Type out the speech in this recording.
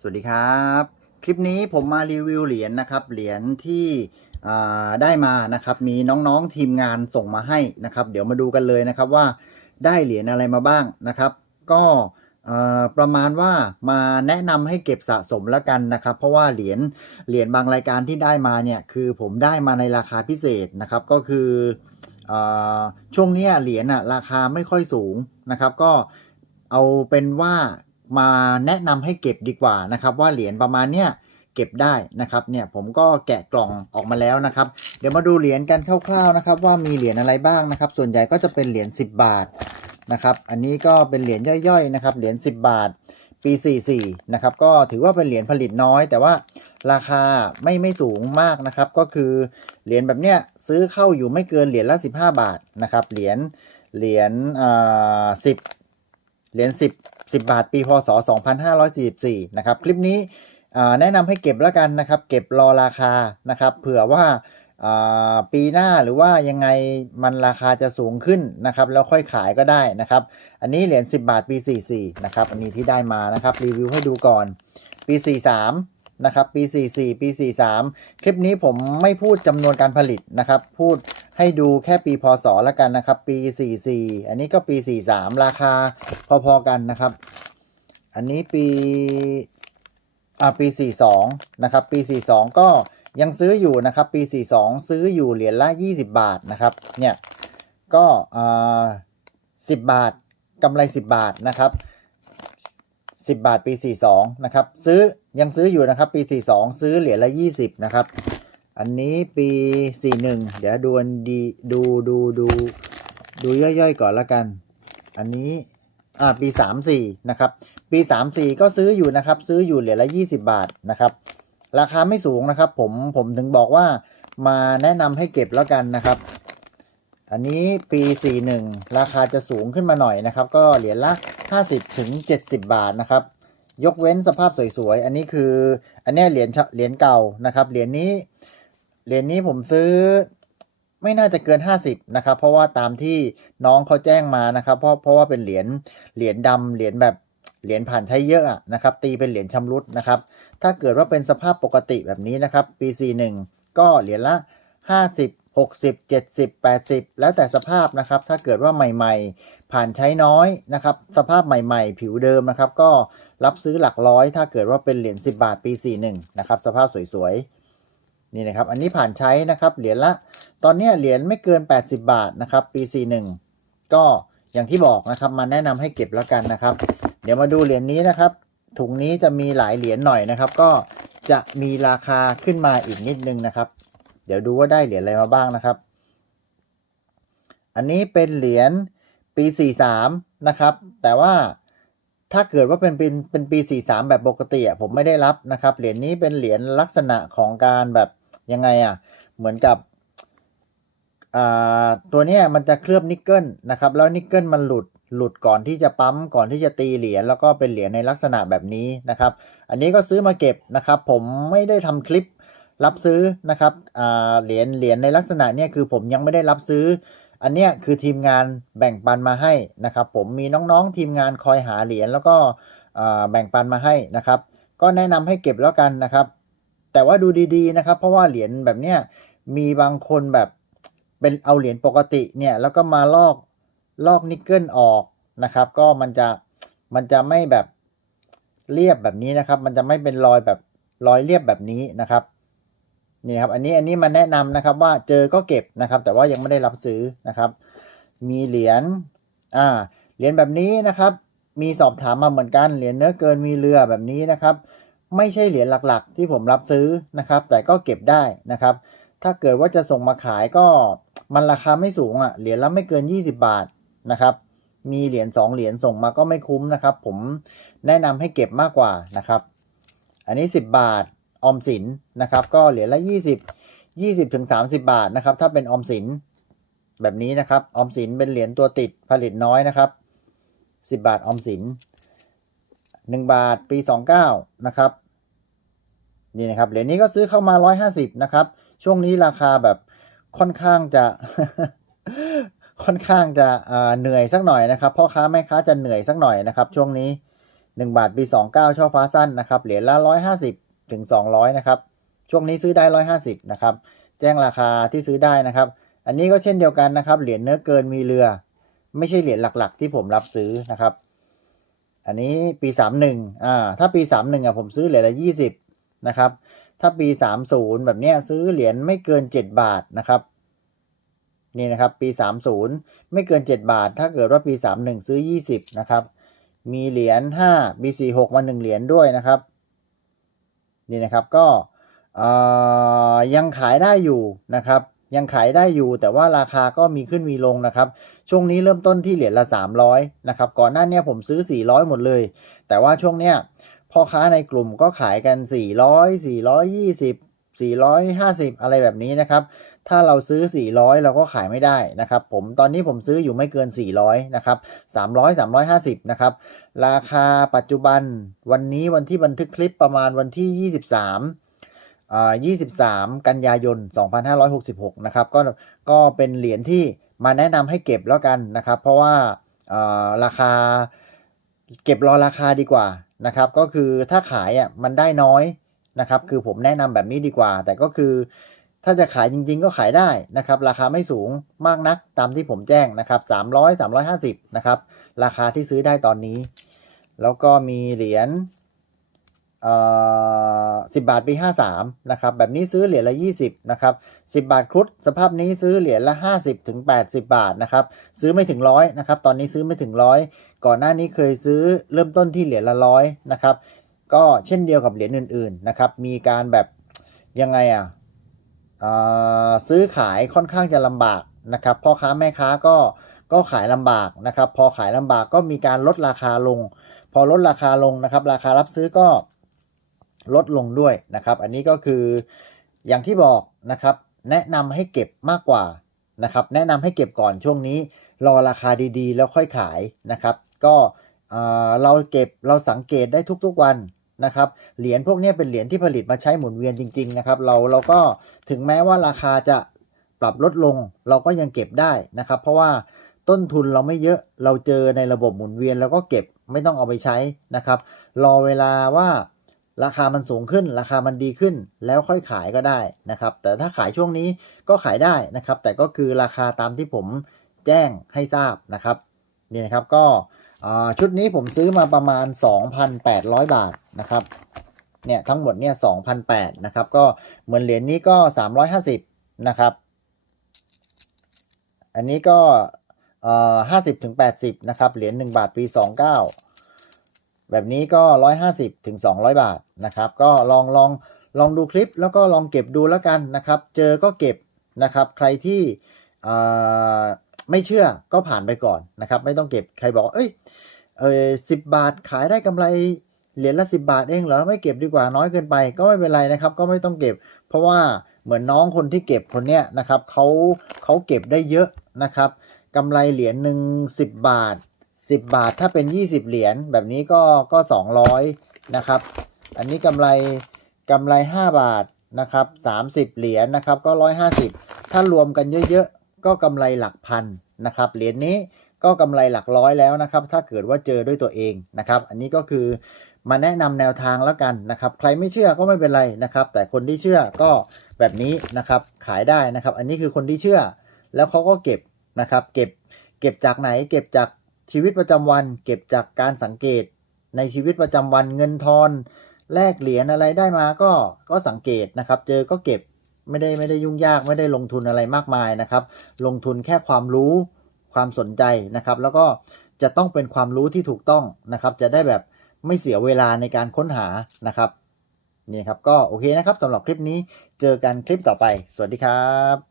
สวัสดีครับ คลิปนี้ผมมารีวิวเหรียญนะครับ เหรียญที่ได้มานะครับ มีน้องๆทีมงานส่งมาให้นะครับ เดี๋ยวมาดูกันเลยนะครับว่าได้เหรียญอะไรมาบ้างนะครับ ก็ประมาณว่ามาแนะนำให้เก็บสะสมแล้วกันนะครับ เพราะว่าเหรียญเหรียญบางรายการที่ได้มาเนี่ยคือผมได้มาในราคาพิเศษนะครับ ก็คืออช่วงนี้เหรียญอะราคาไม่ค่อยสูงนะครับ ก็เอาเป็นว่า มาแนะนำให้เก็บดีกว่านะครับ ว่าเหรียญประมาณเนี้ยเก็บได้นะครับเนี่ยผมก็แกะกล่องออกมาแล้วนะครับ เดี๋ยวมาดูเหรียญกันคร่าวๆนะครับ ว่ามีเหรียญอะไรบ้างนะครับ ส่วนใหญ่ก็จะเป็นเหรียญ10 บาทนะครับ อันนี้ก็เป็นเหรียญย่อยๆนะครับเหรียญ10 บาทปี 44 นะครับ ก็ถือว่าเป็นเหรียญผลิตน้อย แต่ว่าราคาไม่ไม่สูงมากนะครับ ก็คือเหรียญแบบเนี้ยซื้อเข้าอยู่ไม่เกินเหรียญละ 15 บาทนะครับ เหรียญเหรียญอ่า10เหรียญ10 10 บาทปีพศ 2544 นะครับ คลิปนี้แนะนำให้เก็บแล้วกันนะครับ เก็บรอราคานะครับ เผื่อว่าอ่าปีหน้าหรือว่ายังไงมันราคาจะสูงขึ้นนะครับ แล้วค่อยขายก็ได้นะครับ อันนี้เหรียญ10 บาทปี 44 นะครับ อันนี้ที่ได้มานะครับ รีวิวให้ดูก่อน ปี 43 นะครับ ปี 44 ปี 43 คลิปนี้ผมไม่พูดจำนวนการผลิตนะครับ พูด ให้ดูแค่ปีพศแล้วกันนะครับ ปี 44 อันนี้ก็ปี 43 ราคาพอๆกันนะครับ อันนี้ปีอ่าปี 42 นะครับ ปี 42 ก็ยังซื้ออยู่นะครับ ปี 42 ซื้ออยู่เหรียญละ 20 บาทนะครับ เนี่ย ก็อ่า10 บาทกำไร 10 บาทนะครับ10 บาทปี 42 นะครับ ซื้อยังซื้ออยู่นะครับ ปี 42 ซื้อเหรียญละ 20 นะครับ อันนี้ปี41เดี๋ยวดูอันดีดูดูดูดูย่อยๆก่อนละกัน อันนี้อ่าปี34นะครับปี34ก็ซื้ออยู่นะครับ ซื้ออยู่เหรียญละ20บาทนะครับ ราคาไม่สูงนะครับ ผมผมถึงบอกว่ามาแนะนำให้เก็บแล้วกันนะครับ อันนี้ปี 41 ราคาจะสูงขึ้นมาหน่อยนะครับ ก็เหรียญละ 50ถึง70 บาทนะครับ ยกเว้นสภาพสวยๆ อันนี้คือ อันนี้เหรียญเหรียญเก่านะครับ เหรียญนี้ เหรียญนี้ผมซื้อไม่น่าจะเกิน 50 นะครับ เพราะว่าตามที่น้องเขาแจ้งมานะครับ เพราะเพราะว่าเป็นเหรียญเหรียญดำเหรียญแบบเหรียญผ่านใช้เยอะนะครับ ตีเป็นเหรียญชำรุดนะครับ ถ้าเกิดว่าเป็นสภาพปกติแบบนี้นะครับปี41ก็เหรียญละ 50 60 70 80 แล้วแต่สภาพนะครับ ถ้าเกิดว่าใหม่ๆ ผ่านใช้น้อยนะครับ สภาพใหม่ๆ ผิวเดิมนะครับ ก็รับซื้อหลักร้อย ถ้าเกิดว่าเป็นเหรียญ10 บาทปี 41 นะครับ สภาพสวยๆ นี่นะครับ อันนี้ผ่านใช้นะครับ เหรียญละ ตอนนี้เหรียญไม่เกิน 80 บาทนะครับ ปี 41 ก็อย่างที่บอกนะครับ มาแนะนำให้เก็บแล้วกันนะครับ เดี๋ยวมาดูเหรียญนี้นะครับ ถุงนี้จะมีหลายเหรียญหน่อยนะครับ ก็จะมีราคาขึ้นมาอีกนิดนึงนะครับ เดี๋ยวดูว่าได้เหรียญอะไรมาบ้างนะครับ อันนี้เป็นเหรียญปี 43 นะครับ แต่ว่าถ้าเกิดว่าเป็นเป็นเป็นปี 43 แบบปกติอะผมไม่ได้รับนะครับ เหรียญนี้เป็นเหรียญลักษณะของการแบบ ยังไงอะเหมือนกับตัวนี้มันจะเคลือบนิกเกิลนะครับ แล้วนิกเกิลมันหลุดหลุดก่อนที่จะปั๊มก่อนที่จะตีเหรียญแล้วก็เป็นเหรียญในลักษณะแบบนี้นะครับ อันนี้ก็ซื้อมาเก็บนะครับ ผมไม่ได้ทำคลิปรับซื้อนะครับเหรียญเหรียญในลักษณะเนี้ยคือผมยังไม่ได้รับซื้อ อันเนี้ยคือทีมงานแบ่งปันมาให้นะครับ ผมมีน้องๆทีมงานคอยหาเหรียญแล้วก็แบ่งปันมาให้นะครับ ก็แนะนำให้เก็บแล้วกันนะครับ แต่ว่าดูดีๆนะครับ เพราะว่าเหรียญแบบเนี้ยมีบางคนแบบเป็นเอาเหรียญปกติเนี่ยแล้วก็มาลอกลอกนิกเกิลออกนะครับ ก็มันจะมันจะไม่แบบเรียบแบบนี้นะครับ มันจะไม่เป็นรอยแบบรอยเรียบแบบนี้นะครับนี่ครับอันนี้อันนี้มาแนะนำนะครับว่าเจอก็เก็บนะครับ แต่ว่ายังไม่ได้รับซื้อนะครับ มีเหรียญอ่าเหรียญแบบนี้นะครับ มีสอบถามมาเหมือนกันเหรียญเนื้อเกินมีเรือแบบนี้นะครับ ไม่ใช่เหรียญหลักๆ ที่ผมรับซื้อนะครับ แต่ก็เก็บได้นะครับ ถ้าเกิดว่าจะส่งมาขายก็มันราคาไม่สูงอะ่ะเหรียญละไม่เกิน 20 บาทนะครับ มีเหรียญ2เหรียญส่งมาก็ไม่คุ้มนะครับ ผมแนะนำให้เก็บมากกว่านะครับ อันนี้ 10 บาทออมสินนะครับ ก็เหรียญละ 20 20ถึง30 บาทนะครับ ถ้าเป็นออมสินแบบนี้นะครับ ออมสินเป็นเหรียญตัวติดผลิตน้อยนะครับ 10 บาทออมสิน 1 บาทปี 29 นะครับนี่นะครับเหรียญนี้ก็ซื้อเข้ามา 150 นะครับ ช่วงนี้ราคาแบบค่อนข้างจะค่อนข้างจะเหนื่อยสักหน่อยนะครับพ่อค้าแม่ค้าจะเหนื่อยสักหน่อยนะครับ ช่วงนี้ 1 บาทปี 29 ช่อฟ้าสั้นนะครับเหรียญละ 150 ถึง 200 นะครับ ช่วงนี้ซื้อได้ 150 นะครับ แจ้งราคาที่ซื้อได้นะครับ อันนี้ก็เช่นเดียวกันนะครับ เหรียญเนื้อเกินมีเรือ ไม่ใช่เหรียญหลักๆ ที่ผมรับซื้อนะครับ อันนี้ปี31อ่าถ้าปี31อะผมซื้อเหรียญละ20นะครับ ถ้าปี30แบบเนี้ยซื้อเหรียญไม่เกิน7บาทนะครับนี่นะครับปี30ไม่เกิน7บาท ถ้าเกิดว่าปี31ซื้อ20นะครับ มีเหรียญ5ปี46มา1เหรียญด้วยนะครับนี่นะครับก็อ่อยังขายได้อยู่นะครับ ยังขายได้อยู่แต่ว่าราคาก็มีขึ้นมีลงนะครับ ช่วงนี้เริ่มต้นที่เหรียญละ 300นะครับก่อนหน้านี้ผมซื้อ 400 หมดเลย แต่ว่าช่วงเนี้ยพ่อค้าในกลุ่มก็ขายกัน 400 420 450 อะไรแบบนี้นะครับ ถ้าเราซื้อ 400 เราก็ขายไม่ได้นะครับ ผม ตอนนี้ผมซื้ออยู่ไม่เกิน 400 นะครับ 300 350 นะครับ ราคาปัจจุบันวันนี้วันที่บันทึกคลิปประมาณวันที่ 23อ่า 23 กันยายน 2566 นะครับ ก็ก็เป็นเหรียญที่มาแนะนำให้เก็บแล้วกันนะครับ เพราะว่าราคาเก็บรอราคาดีกว่านะครับ ก็คือถ้าขายอะมันได้น้อยนะครับ คือผมแนะนำแบบนี้ดีกว่า แต่ก็คือถ้าจะขายจริงๆก็ขายได้นะครับ ราคาไม่สูงมากนักตามที่ผมแจ้งนะครับ300 350 นะครับ ราคาที่ซื้อได้ตอนนี้ แล้วก็มีเหรียญเอ่อ 10บาทปี 53 นะครับ แบบนี้ซื้อเหรียญละ 20 นะครับ 10 บาทครุฑสภาพนี้ซื้อเหรียญละ 50 ถึง 80 บาทนะครับ ซื้อไม่ถึงร้อยนะครับ ตอนนี้ซื้อไม่ถึงร้อยก่อนหน้านี้เคยซื้อเริ่มต้นที่เหรียญละร้อยนะครับ ก็เช่นเดียวกับเหรียญอื่นๆนะครับ มีการแบบยังไงอะซื้อขายค่อนข้างจะลำบากนะครับ พ่อค้าแม่ค้าก็ก็ขายลำบากนะครับ พอขายลำบากก็มีการลดราคาลง พอลดราคาลงนะครับ ราคารับซื้อก็ ลดลงด้วยนะครับ อันนี้ก็คืออย่างที่บอกนะครับ แนะนำให้เก็บมากกว่านะครับ แนะนำให้เก็บก่อนช่วงนี้ รอราคาดีๆ แล้วค่อยขายนะครับ ก็เอ่อเราเก็บเราสังเกตได้ทุกๆวันนะครับเหรียญพวกนี้เป็นเหรียญที่ผลิตมาใช้หมุนเวียนจริง ๆ นะครับ เราเราก็ถึงแม้ว่าราคาจะปรับลดลง เราก็ยังเก็บได้นะครับ เพราะว่าต้นทุนเราไม่เยอะเราเจอในระบบหมุนเวียน แล้วก็เก็บไม่ต้องเอาไปใช้นะครับ รอเวลาว่า ราคามันสูงขึ้น ราคามันดีขึ้น แล้วค่อยขายก็ได้นะครับ แต่ถ้าขายช่วงนี้ก็ขายได้นะครับ แต่ก็คือราคาตามที่ผมแจ้งให้ทราบนะครับนี่นะครับก็ชุดนี้ผมซื้อมาประมาณ 2,800 บาทนะครับเนี่ยทั้งหมดเนี่ย2,008นะครับก็เหมือนเหรียญนี้ก็ 350นะครับ อันนี้ก็เอ่อ50ถึง80นะครับเหรียญ1บาทปี29แบบนี้ก็ร้ อยห้าสิบถึงสองร้อยบาทนะครับ ก็ลองลองลองดูคลิปแล้วก็ลองเก็บดูแล้วกันนะครับ เจอก็เก็บนะครับ ใครที่ไม่เชื่อก็ผ่านไปก่อนนะครับ ไม่ต้องเก็บใครบอกเอ้ยเออสิบบาทขายได้กำไรเหรียญละสิบาทเองเหรอไม่เก็บดีกว่าน้อยเกินไป ก็ไม่เป็นไรนะครับ ก็ไม่ต้องเก็บ เพราะว่าเหมือนน้องคนที่เก็บคนเนี้ยนะครับเขาเขาเก็บได้เยอะนะครับกำไรเหรียญหนึ่งสิบบาท 10 บาทถ้าเป็น 20 เหรียญแบบนี้ก็ก็ 200 นะครับ อันนี้กำไรกำไร 5 บาทนะครับ30 เหรียญนะครับก็ 150 ถ้ารวมกันเยอะๆ ก็กำไรหลักพันนะครับเหรียญนี้ก็กำไรหลักร้อยแล้วนะครับ ถ้าเกิดว่าเจอด้วยตัวเองนะครับ อันนี้ก็คือมาแนะนำแนวทางแล้วกันนะครับ ใครไม่เชื่อก็ไม่เป็นไรนะครับ แต่คนที่เชื่อก็แบบนี้นะครับขายได้นะครับ อันนี้คือคนที่เชื่อ แล้วเขาก็เก็บนะครับ เก็บเก็บจากไหน เก็บจาก ชีวิตประจำวันเก็บจากการสังเกต ในชีวิตประจำวันเงินทอนแลกเหรียญอะไรได้มาก็ก็สังเกตนะครับ เจอก็เก็บไม่ได้ไม่ได้ยุ่งยากไม่ได้ลงทุนอะไรมากมายนะครับ ลงทุนแค่ความรู้ความสนใจนะครับ แล้วก็จะต้องเป็นความรู้ที่ถูกต้องนะครับ จะได้แบบไม่เสียเวลาในการค้นหานะครับนี่ครับก็โอเคนะครับสำหรับคลิปนี้เจอกันคลิปต่อไป สวัสดีครับ